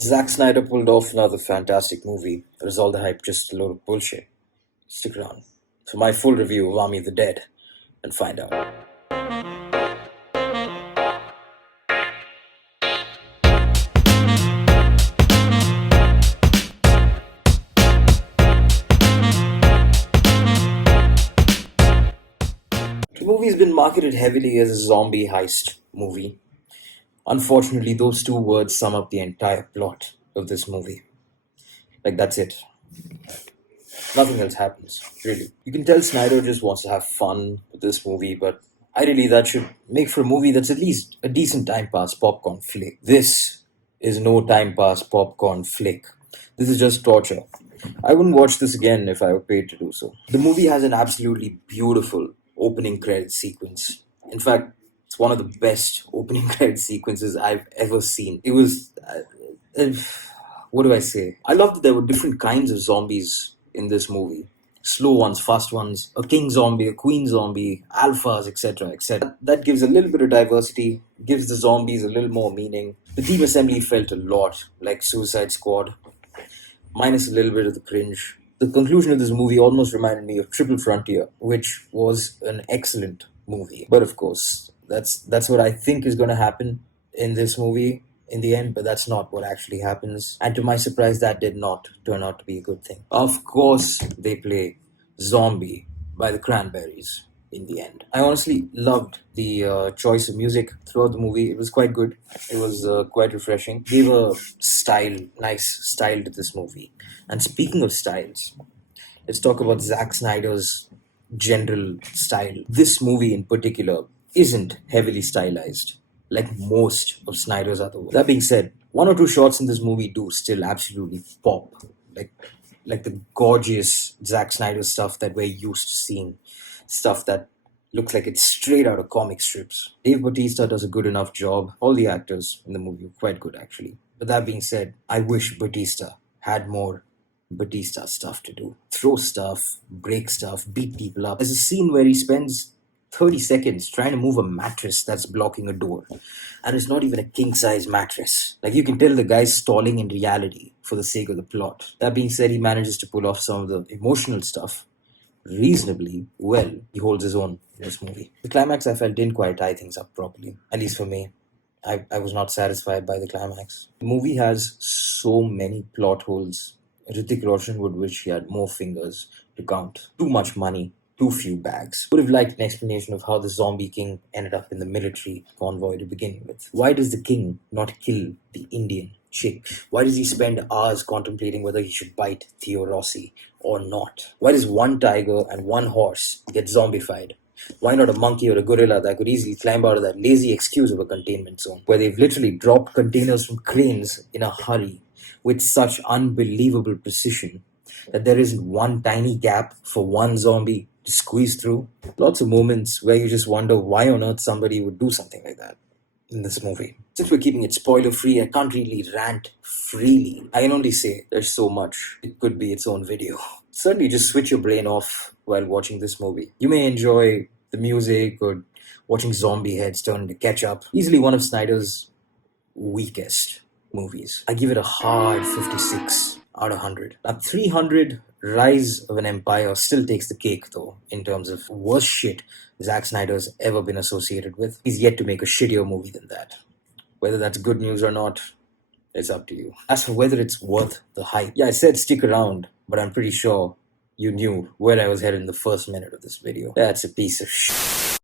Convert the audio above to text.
Zack Snyder pulled off another fantastic movie, but is all the hype just a load of bullshit? Stick around for my full review of Army of the Dead and find out. The movie's been marketed heavily as a zombie heist movie. Unfortunately, those two words sum up the entire plot of this movie. Like, that's it. Nothing else happens, really. You can tell Snyder just wants to have fun with this movie, but ideally that should make for a movie that's at least a decent time pass popcorn flick. This is no time pass popcorn flick. This is just torture. I wouldn't watch this again if I were paid to do so. The movie has an absolutely beautiful opening credit sequence. In fact, it's one of the best opening credit sequences I've ever seen. It was. What do I say? I love that there were different kinds of zombies in this movie. Slow ones, fast ones, a king zombie, a queen zombie, alphas, etc., etc. That gives a little bit of diversity, gives the zombies a little more meaning. The team assembly felt a lot like Suicide Squad, minus a little bit of the cringe. The conclusion of this movie almost reminded me of Triple Frontier, which was an excellent movie. But of course, that's what I think is going to happen in this movie in the end, but that's not what actually happens. And to my surprise, that did not turn out to be a good thing. Of course, they play Zombie by the Cranberries in the end. I honestly loved the choice of music throughout the movie. It was quite good. It was quite refreshing. Gave a nice style to this movie. And speaking of styles, let's talk about Zack Snyder's general style. This movie in particular isn't heavily stylized like most of Snyder's other work. That being said, one or two shots in this movie do still absolutely pop. Like like the gorgeous Zack Snyder stuff that we're used to seeing. Stuff that looks like it's straight out of comic strips. Dave Bautista does a good enough job. All the actors in the movie are quite good actually. But that being said, I wish Bautista had more Batista stuff to do. Throw stuff, break stuff, beat people up. There's a scene where he spends 30 seconds trying to move a mattress that's blocking a door. And it's not even a king size mattress. Like, you can tell the guy's stalling in reality for the sake of the plot. That being said, he manages to pull off some of the emotional stuff reasonably well. He holds his own in this movie. The climax, I felt, didn't quite tie things up properly. At least for me. I was not satisfied by the climax. The movie has so many plot holes. Hrithik Roshan would wish he had more fingers to count. Too much money, too few bags. Would have liked an explanation of how the zombie king ended up in the military convoy to begin with. Why does the king not kill the Indian chick? Why does he spend hours contemplating whether he should bite Theo Rossi or not? Why does one tiger and one horse get zombified? Why not a monkey or a gorilla that could easily climb out of that lazy excuse of a containment zone, where they've literally dropped containers from cranes in a hurry with such unbelievable precision that there isn't one tiny gap for one zombie to squeeze through? Lots of moments where you just wonder why on earth somebody would do something like that in this movie. Since we're keeping it spoiler free, I can't really rant freely. I can only say there's so much. It could be its own video. Certainly just switch your brain off while watching this movie. You may enjoy the music or watching zombie heads turn into ketchup. Easily one of Snyder's weakest movies. I give it a hard 56 out of 100. Now 300, Rise of an Empire still takes the cake though, in terms of worst shit Zack Snyder's ever been associated with. He's yet to make a shittier movie than that. Whether that's good news or not, it's up to you. As for whether it's worth the hype, yeah, I said stick around, but I'm pretty sure you knew where I was headed in the first minute of this video. That's a piece of shit.